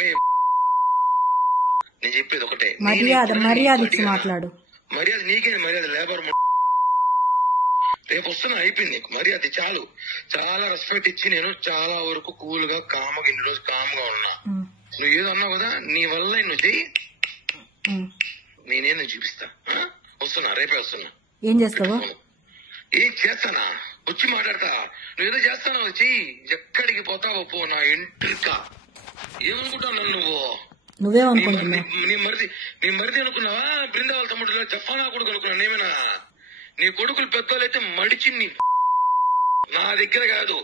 నేను చెప్పేది ఒకటే, మర్యాద ఇచ్చి మాట్లాడు. మర్యాద నీకే, మర్యాద లేబర్ రేపు వస్తున్నా, అయిపోయింది నీకు మర్యాద చాలు. చాలా రెస్పెక్ట్ ఇచ్చి నేను చాలా వరకు కూల్ గా కామ్గా ఇన్ని రోజు కామ్గా ఉన్నా. నువ్వు ఏదో అన్నావు కదా, నీ వల్ల నువ్వు చెయ్యి, నేనేం చూపిస్తా. వస్తున్నా, రేపే వస్తున్నా. ఏం చేస్తావు? ఏం చేస్తానా, వచ్చి మాట్లాడతా. నువ్వేదో చేస్తాను చెయ్యి, ఎక్కడికి పోతావో పో. నా ఎంట్రిక ఏమనుకుంటావు నన్ను నువ్వేమనుకుంటున్నావు? నీ మరిది అనుకున్నావా? బృందావళ తమ్ముడు జఫానా కొడుకు అనుకున్నా ఏమైనా? నీ కొడుకులు పెద్దోళ్ళైతే మడిచి నా దగ్గర కాదు,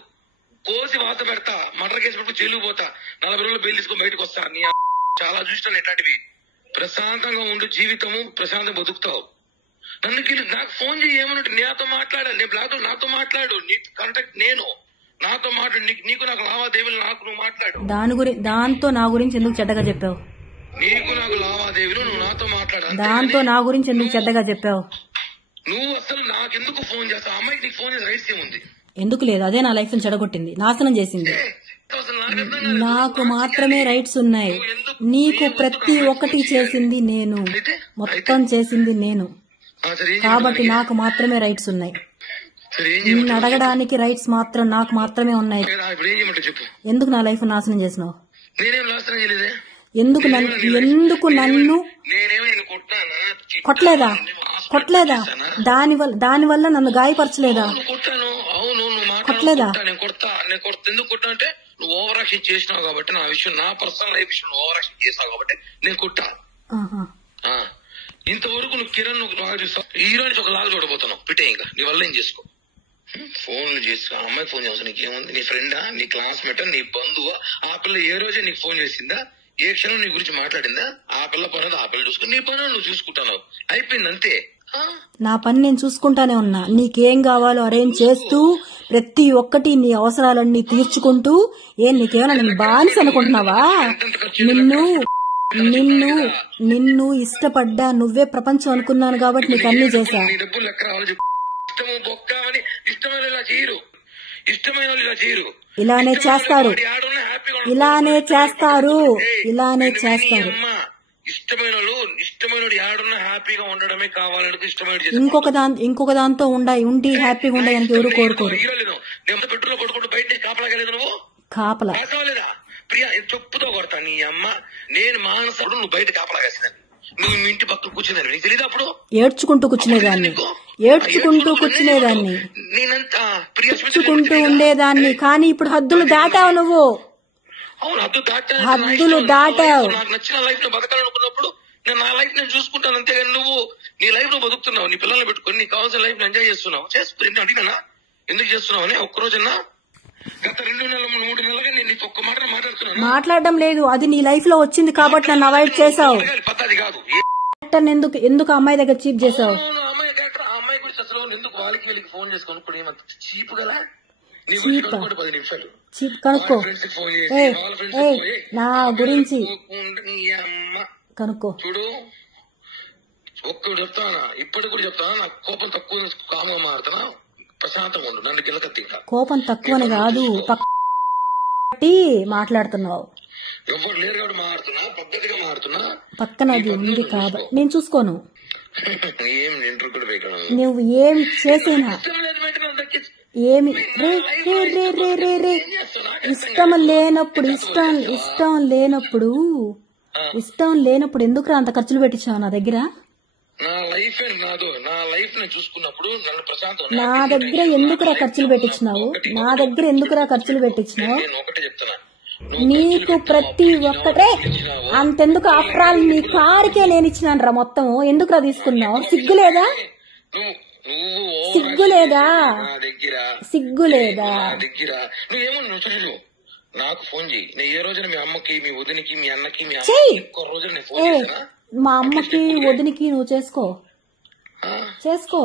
కోసి వాత పెడతా, మర్డర్ కేసు పెట్టి జైలుకు పోతా, 40 రోజులు బెయిల్ తీసుకొని బయటకు వస్తా. నీ చాలా చూస్తాను ఎట్లాంటివి. ప్రశాంతంగా ఉండు, జీవితము ప్రశాంతంగా బతుకుతావు. నాకు ఫోన్ చేయి, ఏమన్నట్టు నాతో మాట్లాడాలి. నేను బ్లాక్ నాతో మాట్లాడు, నీ కాంటాక్ట్ నేను, నాతో మాట్లాడు. నీకు నాకు లావాదేవీలు, నాకు నువ్వు మాట్లాడు. దాంతో నా గురించి ఎందుకు చెడ్డగా చెప్పావు? నీకు నాకు లావాదేవీలు, నువ్వు నాతో మాట్లాడు. దాంతో నా గురించి ఎందుకు చెడ్డగా చెప్పావు? నువ్వు అసలు నాకెందుకు ఫోన్ చేస్తావు? అమ్మాయికి నీకు ఫోన్ చేసే రైట్స్ ఏముంది? ఎందుకు లేదు? అదే నా లైఫ్ ని చెడగొట్టింది, నాశనం చేసింది. నాకు మాత్రమే రైట్స్ ఉన్నాయి, నీకు ప్రతి ఒక్కటి చేసింది నేను, మొత్తం చేసింది నేను, కాబట్టి నాకు మాత్రమే రైట్స్ ఉన్నాయి. నిన్ను అడగడానికి రైట్స్ మాత్రం నాకు మాత్రమే ఉన్నాయి. ఎందుకు నా లైఫ్ నాశనం చేసినావు? ఎందుకు నన్ను కొట్టలేదా? దానివల్ల నన్ను గాయపరచలేదా? కొట్టలేదా? ఎందుకు కొట్టా అంటే నువ్వు ఓవర్ యాక్షన్ చేసినావు కాబట్టి, నా విషయం, నా పర్సనల్ లైఫ్ విషయం ఓవర్ యాక్షన్ చేసావు కాబట్టి నేను కొట్టా. ఇంతవరకు నువ్వు కిరణ్ లాగా చూస్తావు, హీరో నుంచి ఒక లాగా చూడబోతున్నావు. పిటే ఇంకా నీ వల్ల ఏం చేసుకో. ఫోన్లు చేసుకో, అమ్మాయికి ఫోన్ చేస్తావు. నీకేముంది? నీ ఫ్రెండా, నీ క్లాస్మేటా, నీ బంధువా? ఆ పిల్ల ఏ రోజే నీకు ఫోన్ చేసిందా? ఏ క్షణం నీ గురించి మాట్లాడిందా? ఆ పిల్ల పని ఆ పిల్ల చూసుకుని, నీ పని నువ్వు చూసుకుంటున్నావు, అయిపోయింది అంతే. నా పని నేను చూసుకుంటానే ఉన్నా. నీకేం కావాలో అరేంజ్ చేస్తూ, ప్రతి ఒక్కటి నీ అవసరాలన్నీ తీర్చుకుంటూ. నీకేమైనా నేను బానిస అనుకుంటున్నావా? నిన్ను ఇష్టపడ్డా, నువ్వే ప్రపంచం అనుకున్నాను కాబట్టి నీకు అన్ని చేశా. ఇలానే చేస్తారు. ఇష్టమైన యాడున్నా హ్యాపీగా ఉండడమే కావాలని, ఇష్టమైన ఇంకొక దాంతో ఉండి హ్యాపీగా ఉండడానికి ఎవరు కోరుకోరు. పెట్రోల్ కొట్టుకుంటూ బయట కాపలాగలేదు నువ్వు, కాపలా లేదా ప్రియా? చెప్పుతో కొడతా నీ అమ్మ. నేను మానసప్పుడు నువ్వు బయట కాపలాగేసిందని, నువ్వు మీ ఇంటి పక్కన కూర్చుందని నీకు తెలియదు? అప్పుడు ఏడ్చుకుంటూ కూర్చునేదాన్ని, నేనంతా ఉండేదాన్ని. కానీ ఇప్పుడు హద్దులు దాటావు నువ్వు. అవును, హద్దులు దాటావు. నాకు నచ్చిన లైఫ్ ని బతకాలనుకున్నప్పుడు నేను నా లైఫ్ నేను చూసుకుంటాను, అంతేగాని నువ్వు నీ లైఫ్ లో బతుకుతున్నావు, నీ పిల్లల్ని పెట్టుకుని నీకు కావాల్సిన లైఫ్ ఎంజాయ్ చేస్తున్నావు. చేసుకుని అడిగినా ఎందుకు చేస్తున్నావు అని ఒక్కరోజన్నా? గత 2 నెలలు 3 నెలలుగా నేను నీకు ఒక్క మాట మాట్లాడడం లేదు. అది నీ లైఫ్ లో వచ్చింది కాబట్టి నన్ను అవాయిడ్ చేసావు. పద్ధతి కాదు. ఎందుకు అమ్మాయి దగ్గర చీప్ చేసావు? అమ్మాయి గురించి అసలు ఎందుకు వాళ్ళకి వీళ్ళకి ఫోన్ చేసుకుని ఇప్పుడు ఏమంత చీప్ కదా? చీప్ కనుక్కో. నా గురించి కనుక్కో. చూడు, ఒక్కడు చెప్తానా, ఇప్పటికి కూడా చెప్తానా, నాకు కోపం తక్కువ, కామ్గా మారుతున్నా, ప్రశాంతంగా ఉండు, నన్ను గిలకత్తి. కోపం తక్కువని కాదు, మాట్లాడుతున్నావు. ఎవరు లేరు కాబట్టి మారుతున్నా, పద్ధతిగా మారుతున్నా. పక్కన అది ఉంది కాబట్టి నేను చూసుకోను. ఏం నువ్వు ఏం చేసినా ఇష్టం లేనప్పుడు ఎందుకు అంత ఖర్చులు పెట్టించావు నా దగ్గర? నా దగ్గర ఎందుకురా ఖర్చులు పెట్టించినావు? నీకు ప్రతి ఒక్కటే అంతెందుకు? ఆఫ్టర్ ఆల్ నీ కారుకే నేను ఇచ్చినాను రా మొత్తం. ఎందుకురా తీసుకున్నావు? సిగ్గులేదా? నాకు ఫోన్ చేయి. నేను ఏ రోజున మీ అమ్మకి, మీ వదినికి, మీ అన్నకి, మీ మా అమ్మకి వదినికి నువ్వు చేసుకో.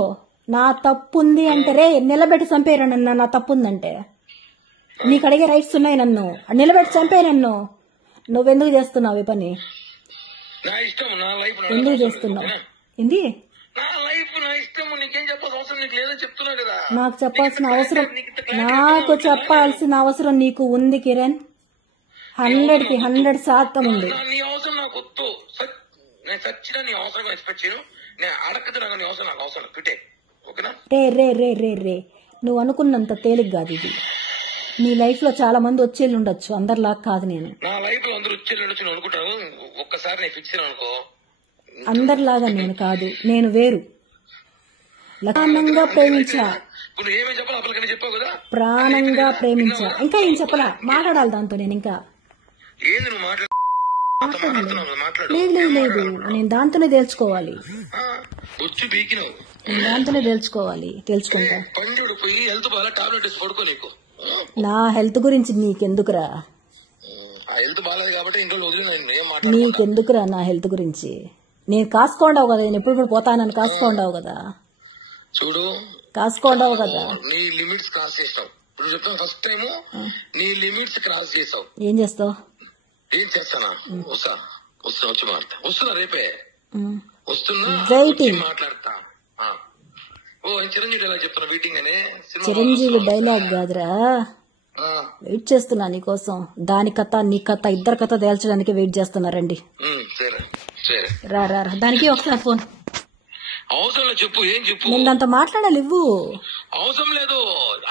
నా తప్పు ఉంది అంటే రే నిలబెట్టి చంపేరా నన్ను. నా తప్పు ఉందంటే నీకు అడిగే రైట్స్ ఉన్నాయి. నన్ను నిలబెట్టి చంపే. నన్ను నువ్వెందుకు చేస్తున్నావు ఈ పని? ఎందుకు చేస్తున్నావు? ఏంది నాకు చెప్పాల్సిన అవసరం నీకు ఉంది కిరణ్. 100కి 100% ఉంది. నీ అవసరం నాకు వద్దు. నేను చచ్చినా నీ అవసరం ఎక్స్పెక్ట్ చేయను. నేను అడగదు, నాకు నీ అవసరం నాకు అవసరం పెట్టే. ఓకేనా? రే నువ్వు అనుకున్నంత తేలిక కాదు ఇది. నీ లైఫ్ లో చాలా మంది వచ్చేళ్ళు ఉండొచ్చు, అందరిలాగా కాదు నేను. నా లైఫ్ లో అందరూ వచ్చేళ్ళు ఉండొచ్చు అనుకుంటాను. ఒక్కసారి నేను ఫిక్స్ అనుకో, అందరిలాగా నేను కాదు, నేను వేరు. ప్రాణంగా ప్రేమించా, నువ్వు ఏమేమి చెప్పాలి అప్పటికని చెప్పావు కదా, ప్రాణంగా ప్రేమించా. ఇంకా ఏం చెప్పలా, మాట్లాడాలి దాంతో నేను. ఇంకా ఏంది నువ్వు మాట్లాడు. లేదు నేను దాంతోనే తేల్చుకోవాలి. వచ్చి బీకినావు, దాంతోనే తెలుసుకుంటా. పండుడు పోయి హెల్త్ బాగా టాబ్లెట్ వేసి పడుకో. నీకు నా హెల్త్ గురించి నీకెందుకురా? ఆ హెల్త్ బాగాలేదు కాబట్టి ఇంట్లో వదిలేదు. నీకెందుకురా నా హెల్త్ గురించి? నేను కాసుకోండావు కదా, నేను ఎప్పుడు పోతానని కాసుకోండావు కదా. చూడు, కాసుకోండావు కదా. నీ లిమిట్స్ క్రాస్ చేస్తావు. ఇప్పుడు చెప్తాను, ఫస్ట్ టైం నీ లిమిట్స్ క్రాస్ చేస్తావు. ఏం చేస్తావు? ఏం చేస్తానా? వస్తా వచ్చి మాట్లాడతా. వస్తున్నా రేపే వస్తున్నా, మాట్లాడతా. ఓ చిరంజీవి డైలాగ్ చెప్తున్నా మీటింగ్ అనే. చిరంజీవి డైలాగ్ కాదురా, వెయిట్ చేస్తున్నా నీకోసం. దాని కథ నీ కథ ఇద్దరు కథ తేల్చడానికి వెయిట్ చేస్తున్నారండి. రా దానికి ఒకసారి ఫోన్. అవసరం లేదు, చెప్పు. ఏం చెప్పు? నేను దాంతో మాట్లాడాలి. ఇవ్వు. అవసరం లేదు,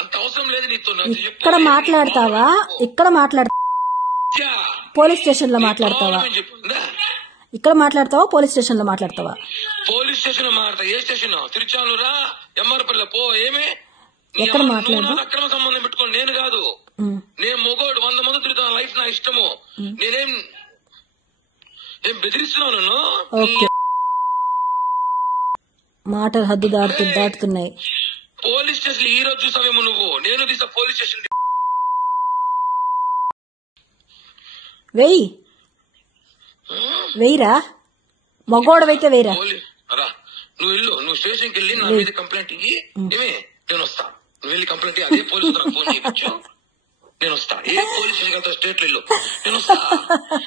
అంత అవసరం లేదు నీతో. ఇక్కడ మాట్లాడతావా? ఇక్కడ పోలీస్ స్టేషన్ లో మాట్లాడతావా? ఇక్కడ మాట్లాడతావా? పోలీస్ స్టేషన్ లో మాట్లాడతావా? పోలీస్ స్టేషన్ లో మాట్లాడతా. ఏ స్టేషన్? తిరుచానూరా, ఎంఆర్పల్లి పో. ఏమే ఎక్కడ మాట్లాడదు? అక్రమ సంబంధం పెట్టుకోండి. నేను కాదు, నేను మొగోడు. 100 మంది తిరుగుతాను. లైఫ్ నా ఇష్టము. నేనేం బెదిరిస్తున్నావు నన్ను? మాటలు హద్దు దాటుతున్నాయి. పోలీస్ స్టేషన్ ఈ రోజు చూసావేమో నువ్వు. నేను తీసా పోలీస్ స్టేషన్. వెయ్యిరా, మగోడవైతే వెయ్యిరా. నువ్వు ఇల్లు, నువ్వు స్టేషన్కి వెళ్ళి నా మీద కంప్లైంట్ ఇయ్యి. ఏమే నేను వస్తా. నువ్వు వెళ్ళి కంప్లైంట్ అదే పోలీసు నాకు ఫోన్ చేయొచ్చు. నేను వస్తా. ఏ పోలీస్ స్టేషన్ వెళ్తా? స్టేట్ లో నేను వస్తా.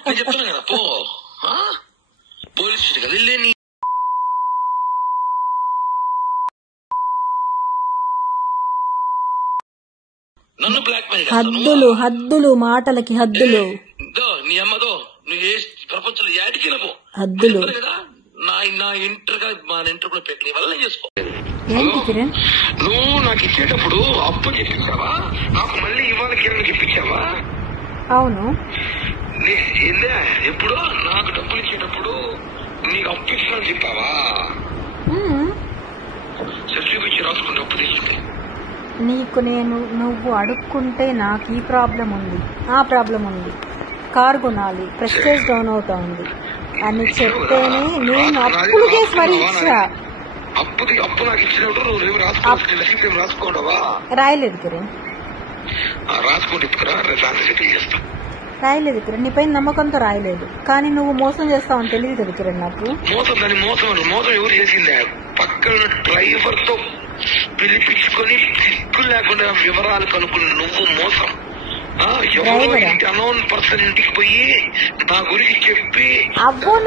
నేను చెప్తున్నా కదా, పో. పోలీస్ స్టేషన్ కదా వెళ్ళే. నీ నన్ను బ్లాక్ మెయిల్ హద్దులు మాటలకి హద్దులు. నీ అమ్మదో నువ్వు ఏ ప్రపంచంలో యాడికి హద్దులు కదా. నా ఇంటర్ గా మా ఇంటర్ కూడా పెట్టి వల్ల చేసుకో. నువ్వు నాకు ఇచ్చేటప్పుడు అప్పు చెప్పించావా? నాకు మళ్ళీ ఇవాళ కిరణ్ ఇప్పించావా? అవును. ఎప్పుడు నాకు డబ్బులు ఇచ్చేటప్పుడు నీకు అప్పు ఇస్తున్నా చెప్పావా? సర్టిఫికెట్ రాసుకుంటే అప్పు తీసుకుంటే నీకు నువ్వు అడుక్కుంటే నాకు ఈ ప్రాబ్లం ఉంది, ఆ ప్రాబ్లం ఉంది, కారు కొనాలి, ప్రెస్టేజ్ డౌన్ అవుతా ఉంది అని చెప్తేనే నేను అప్పులు చేసి మరి ఇచ్చా. అప్పు నాకు ఇచ్చినప్పుడు నువ్వు రాసుకోవడవా? రాయలేదు కిరణ్, రాయలేదు కిరణ్. నీపై నమ్మకంతో రాయలేదు, కానీ నువ్వు మోసం చేస్తావని తెలియదు కదా కిరణ్ నాకు. మోసం ఎవరు చేసిందే? పక్కన డ్రైవర్ తో పిలిపించుకొని సిగ్గు లేకుండా వివరాలు కనుక్కుని నువ్వు మోసం. అనౌన్ పర్సన్ ఇంటికి పోయి నా గురించి చెప్పి. అవును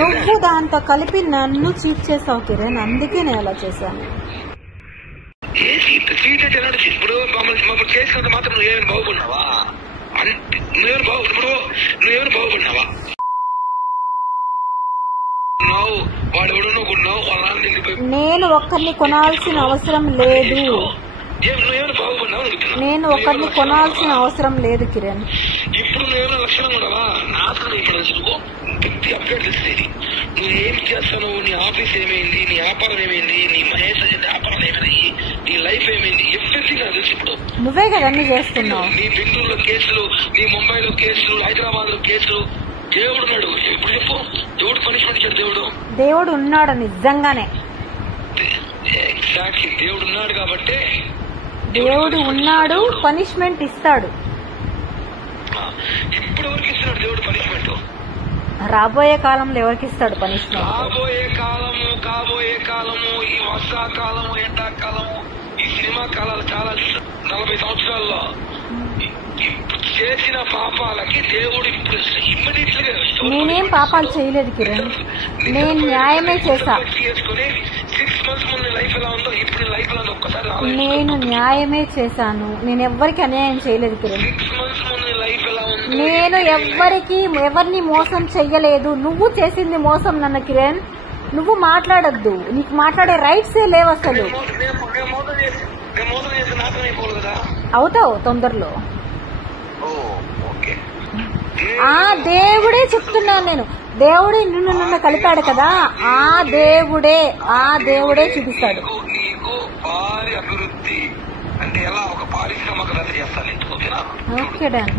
నువ్వు దాంతో కలిపి నన్ను చీట్ చేసావు కిరణ్, అందుకే నేను అలా చేశాను. ఏ సీట్ అంటే ఎలా? ఇప్పుడు మమ్మల్ని చేసినంత మాత్రం నువ్వేమైనా బాగుపడినావా? నువ్వేమైనా బాగుపడినావా? నేను ఒక్కరిని కొనాల్సిన అవసరం లేదు. నేను ఒకరిని కొనాల్సిన అవసరం లేదు కిరణ్. ఇప్పుడు నువ్వేమైనా లక్షణం ఉండవా? నాశనం ఇప్పుడు అప్డేట్ ఇస్తుంది. నువ్వు ఏం చేస్తావు? నీ ఆఫీస్ ఏమైంది? నీ వ్యాపారం ఏమైంది? నీ మహేష్ వ్యాపారం ఏమైంది? నీ లైఫ్ ఏమైంది? ఎవ్రీథింగ్ నాకు తెలుసు. ఇప్పుడు నువ్వే కదా అన్ని చేస్తున్నావు. నీ బెంగళూరులో కేసులు, నీ ముంబైలో కేసులు, హైదరాబాద్ లో కేసులు. దేవుడు ఉన్నాడు. ఇప్పుడు చెప్పు, దేవుడు పనిష్మెంట్ ఇచ్చాడు. దేవుడు ఉన్నాడు నిజంగానే. ఎగ్జాక్ట్లీ, దేవుడు ఉన్నాడు కాబట్టి దేవుడు ఉన్నాడు, పనిష్మెంట్ ఇస్తాడు. ఇప్పుడు ఎవరికి ఇస్తున్నాడు దేవుడు పనిష్మెంట్? రాబోయే కాలంలో ఎవరికి ఇస్తాడు పనిష్మెంట్? కాబోయే కాలము, ఈ వర్షాకాలము, ఎండాకాలము, ఈ సినిమా కాలాలు చాలా 40 సంవత్సరాల్లో చేసిన పాపాలకి దేవుడు ఇప్పుడు ఇమ్మీడియట్ గా నేనేం పాపాలు చేయలేదు కిరణ్, నేను న్యాయమే చేశా. చేసుకుని 6 months ముందు లైఫ్ ఎలా ఉందో ఇప్పుడు లైఫ్ ఎలా ఉందో ఒక్కసారి నేను న్యాయమే చేశాను, నేను ఎవ్వరికి అన్యాయం చేయలేదు కిరణ్. 6 months ముందు లైఫ్ ఎలా ఉందో నేను ఎవరిని మోసం చెయ్యలేదు. నువ్వు చేసింది మోసం నన్ను కిరణ్. నువ్వు మాట్లాడద్దు, నీకు మాట్లాడే రైట్సే లేవు అసలు. నేను మోసం చేసి నాశనం అయిపోదు కదా. అవుతావు తొందరలో. ఓకే ఆ దేవుడే చెప్తున్నాను నేను. దేవుడే నన్ను కలిపాడు కదా, ఆ దేవుడే చూపిస్తాడు. నీకు భారీ అభివృద్ధి అంటే ఎలా ఒక పారిశ్రామికవేత్త చేస్తాను. ఓకేనా? Okay don.